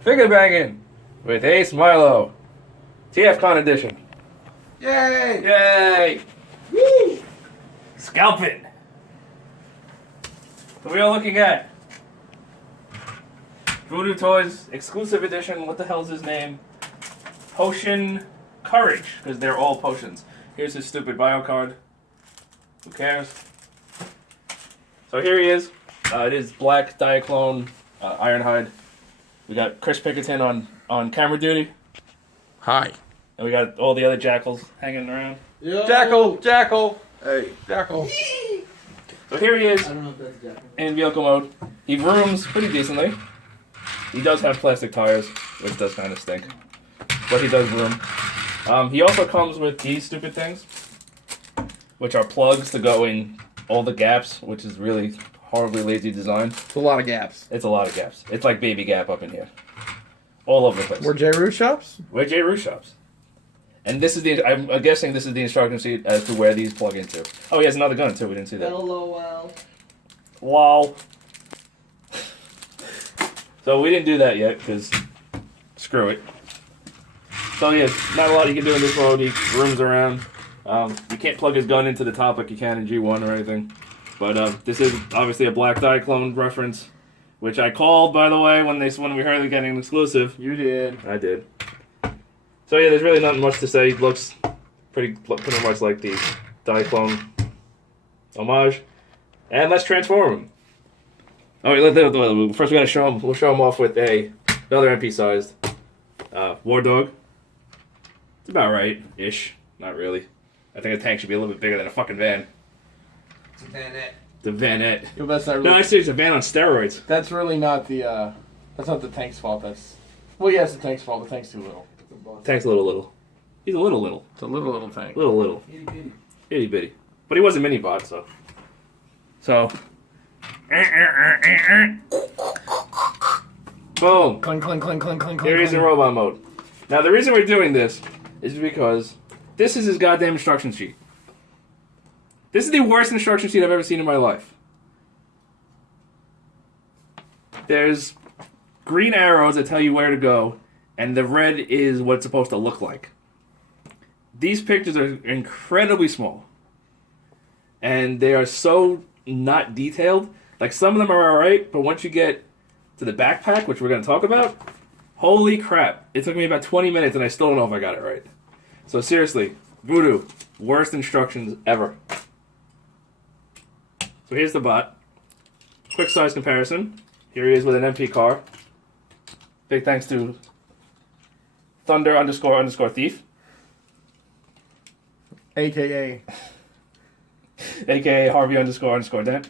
Figure banging with AceMilo. TFCon edition. Yay! Yay! Woo! Scalping. So we are looking at Voodoo Toys exclusive edition. What the hell's his name? Potion Courage, because they're all potions. Here's his stupid bio card. Who cares? So here he is. It is Black Diaclone Ironhide. We got Chris Pickerton on camera duty. Hi. And we got all the other jackals hanging around. Yo. Jackal! Hey, Jackal. So here he is I don't know if that's a jackal. in vehicle mode. He rooms pretty decently. He does have plastic tires, which does kind of stink. But he does room. He also comes with these stupid things, which are plugs to go in all the gaps, which is really horribly lazy design. It's a lot of gaps. It's a lot of gaps. It's like baby gap up in here. All over the place. Where J. Roo shops? Where J. Roo shops. And this is I'm guessing this is the instruction sheet as to where these plug into. Oh, he has another gun too. We didn't see that. LOL. Wow. So we didn't do that yet because screw it. So yeah, not a lot you can do in this mode. He rooms around. You can't plug his gun into the top like you can in G1 or anything. But this is obviously a Black Diaclone reference, which I called, by the way, when we heard they're getting an exclusive. You did. I did. So yeah, there's really nothing much to say. He looks pretty much like the Diaclone homage. And let's transform him. Oh, wait, first we gotta show him. We'll show him off with another MP-sized War Dog. It's about right-ish. Not really. I think a tank should be a little bit bigger than a fucking van. It's a vanette. The vanette. Yo, that's not really, No, actually, it's a van on steroids. that's really not the, that's not the tank's fault. Well, yes, the tank's fault. The tank's too little. Tank's a little. He's a little. It's a little tank. Little. Itty bitty. Itty bitty. But he was a mini bot, so. Boom. Clink, clink, clink, clink, clink, Here he is in robot mode. Now, the reason we're doing this is because this is his goddamn instruction sheet. This is the worst instruction sheet I've ever seen in my life. There's green arrows that tell you where to go, and the red is what it's supposed to look like. These pictures are incredibly small. And they are so not detailed. Like, some of them are alright, but once you get to the backpack, which we're going to talk about, holy crap. It took me about 20 minutes, and I still don't know if I got it right. So seriously, Voodoo, worst instructions ever. So here's the bot. Quick size comparison. Here he is with an MP car. Big thanks to Thunder _ Thief. AKA. AKA Harvey _ Dent.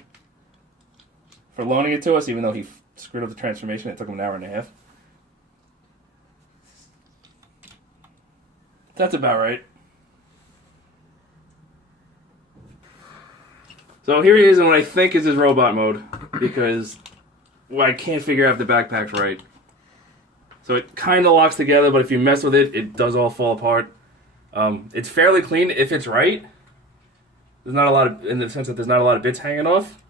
For loaning it to us, even though he screwed up the transformation. It took him an hour and a half. That's about right. So here he is in what I think is his robot mode, because I can't figure out if the backpack's right. So it kind of locks together, but if you mess with it, it does all fall apart. It's fairly clean if it's right. There's not a lot of, in the sense that there's not a lot of bits hanging off,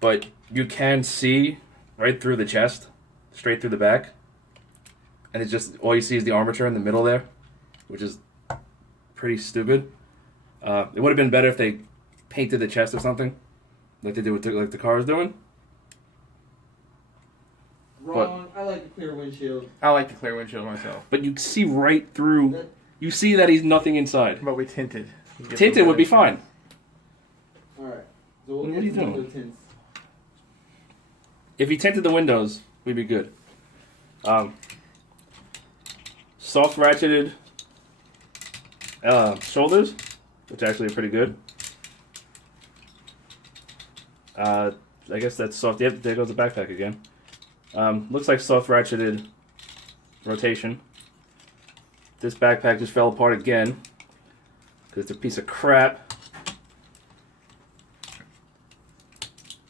but you can see right through the chest, straight through the back, and it's just all you see is the armature in the middle there, which is pretty stupid. It would have been better if they painted the chest or something, like they do with like the car is doing. Wrong. I like the clear windshield. I like the clear windshield myself. But you see right through. You see that he's nothing inside. But we tinted. Tinted would be fine. Alright. So we'll What get are you some doing? window tints. If he tinted the windows, we'd be good. Soft ratcheted shoulders, which actually are pretty good. I guess that's soft. Yep, there goes the backpack again. Looks like soft ratcheted rotation. This backpack just fell apart again because it's a piece of crap.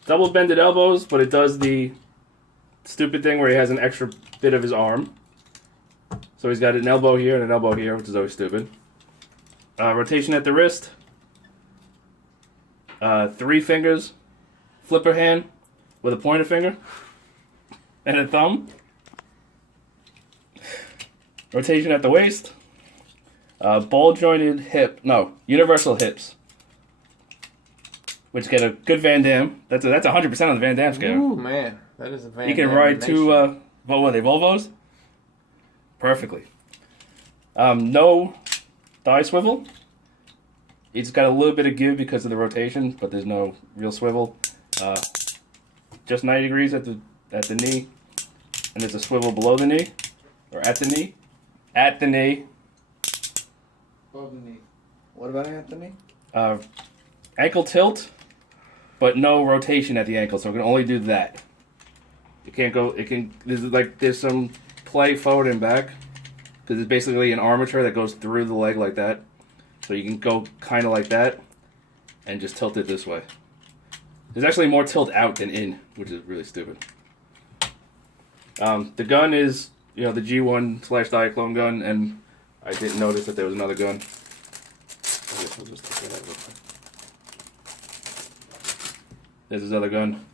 Double bended elbows, but it does the stupid thing where he has an extra bit of his arm. So he's got an elbow here and an elbow here, which is always stupid. Rotation at the wrist. 3 fingers. Flipper hand. with a pointer finger and a thumb. Rotation at the waist. Ball jointed hip. No, universal hips. Which get a good Van Damme. That's 100% on the Van Damme scale. Ooh, man. That is a Van You can Damme ride nation. two, what were they, Volvos? Perfectly. No thigh swivel. It's got a little bit of give because of the rotation, but there's no real swivel. Just 90 degrees at the knee, and there's a swivel below the knee, or at the knee. At the knee. Above the knee. What about at the knee? Ankle tilt, but no rotation at the ankle, so it can only do that. It can't go. It can. There's some play forward and back because it's basically an armature that goes through the leg like that. So you can go kind of like that and just tilt it this way. There's actually more tilt out than in, which is really stupid. The gun is, the G1/Diaclone gun, and I didn't notice that there was another gun. I guess we'll just take that out real quick. There's his other gun.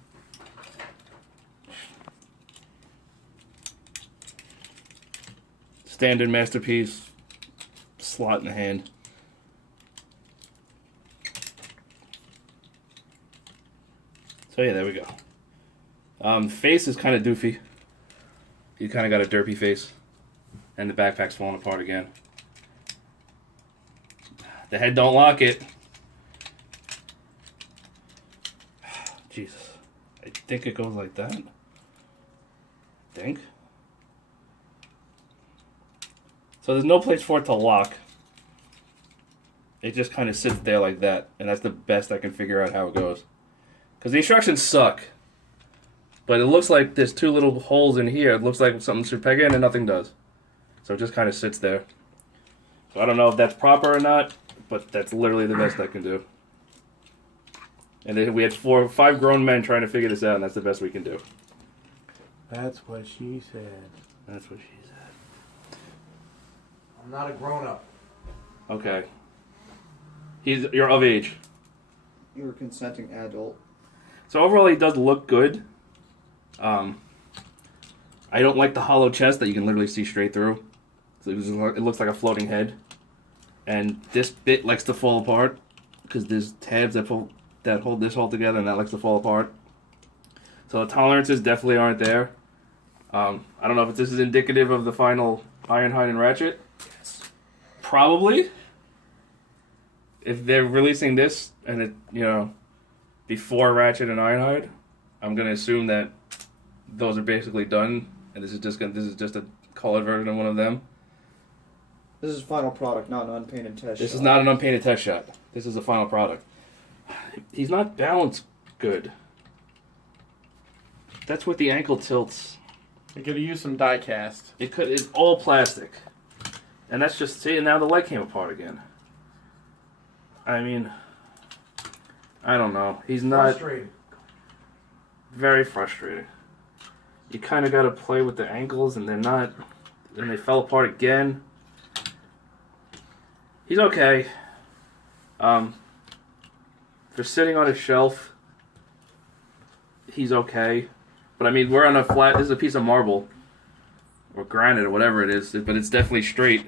Standard masterpiece, slot in the hand. So yeah, there we go. Face is kind of doofy. You kind of got a derpy face. And the backpack's falling apart again. The head don't lock it. Jesus. I think it goes like that. I think. So there's no place for it to lock. It just kind of sits there like that. And that's the best I can figure out how it goes. Because the instructions suck. But it looks like there's two little holes in here. It looks like something should peg in and nothing does. So it just kind of sits there. So I don't know if that's proper or not, but that's literally the best I can do. And then we had 4 or 5 grown men trying to figure this out, and that's the best we can do. That's what she said. That's what she said. I'm not a grown-up. Okay. You're of age. You're a consenting adult. So overall, he does look good. I don't like the hollow chest that you can literally see straight through. So it looks like a floating head. And this bit likes to fall apart because there's tabs that hold this all together, and that likes to fall apart. So the tolerances definitely aren't there. I don't know if this is indicative of the final Ironhide and Ratchet. Yes. Probably. If they're releasing this and it, before Ratchet and Ironhide, I'm gonna assume that those are basically done, and this is just a colored version of one of them. This is final product, not an unpainted test This shot. is not an unpainted test shot. This is the final product. He's not balanced good. That's with the ankle tilts. You could have used some die cast. It's all plastic. And that's just, see, and now the leg came apart again. I mean, I don't know. He's not... Frustrating. Very frustrating. You kind of got to play with the ankles, and they're not... And they fell apart again. He's okay. For sitting on a shelf, he's okay. But I mean, we're on a flat... This is a piece of marble. Or granite, or whatever it is. But it's definitely straight.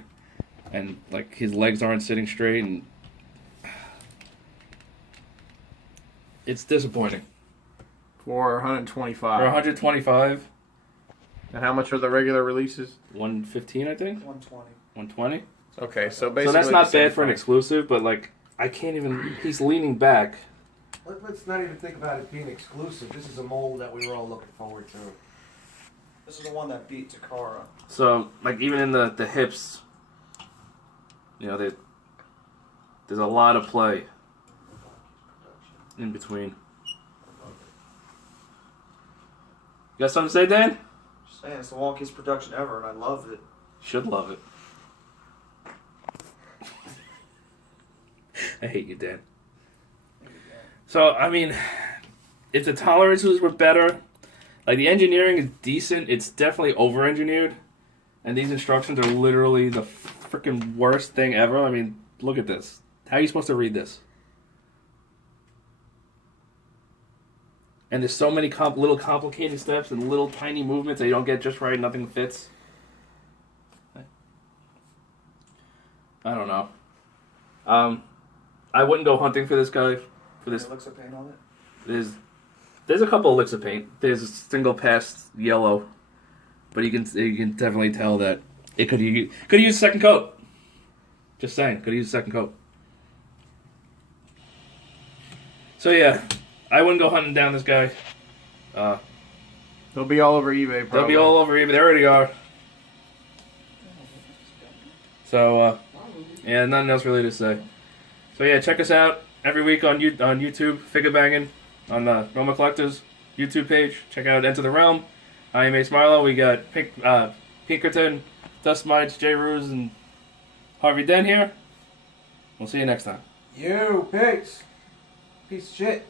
And, like, his legs aren't sitting straight, and... It's disappointing. For 125. For 125, And how much are the regular releases? 115, I think? 120. 120? Okay, so basically... So that's not the same bad for an price. exclusive, but, like, I can't even... He's leaning back. Let's not even think about it being exclusive. This is a mold that we were all looking forward to. This is the one that beat Takara. So, like, even in the hips, there's a lot of play in between. You got something to say, Dan? Just saying, it's the wonkiest production ever, and I loved it. Should love it. I hate you, Dan. So, I mean, if the tolerances were better, like, the engineering is decent, it's definitely over-engineered, and these instructions are literally the freaking worst thing ever. I mean, look at this. How are you supposed to read this? and there's so many little complicated steps and little tiny movements that you don't get just right. Nothing fits. I don't know. I wouldn't go hunting for this guy. For this, Licks of paint on it. there's a couple of licks of paint. There's a single pass yellow, but you can definitely tell that it could use a second coat. Just saying, could use a second coat. So yeah, I wouldn't go hunting down this guy. They'll be all over eBay, probably. They'll be all over eBay. They already are. So yeah, nothing else really to say. So yeah, check us out every week on YouTube, FIGGAH BANGIN, on the Roma Collectors YouTube page. Check out Enter the Realm. I am AceMilo. We got Pinkerton, Dust Mites, J. Ruse, and Harvey Dent here. We'll see you next time. You pigs. Piece of shit.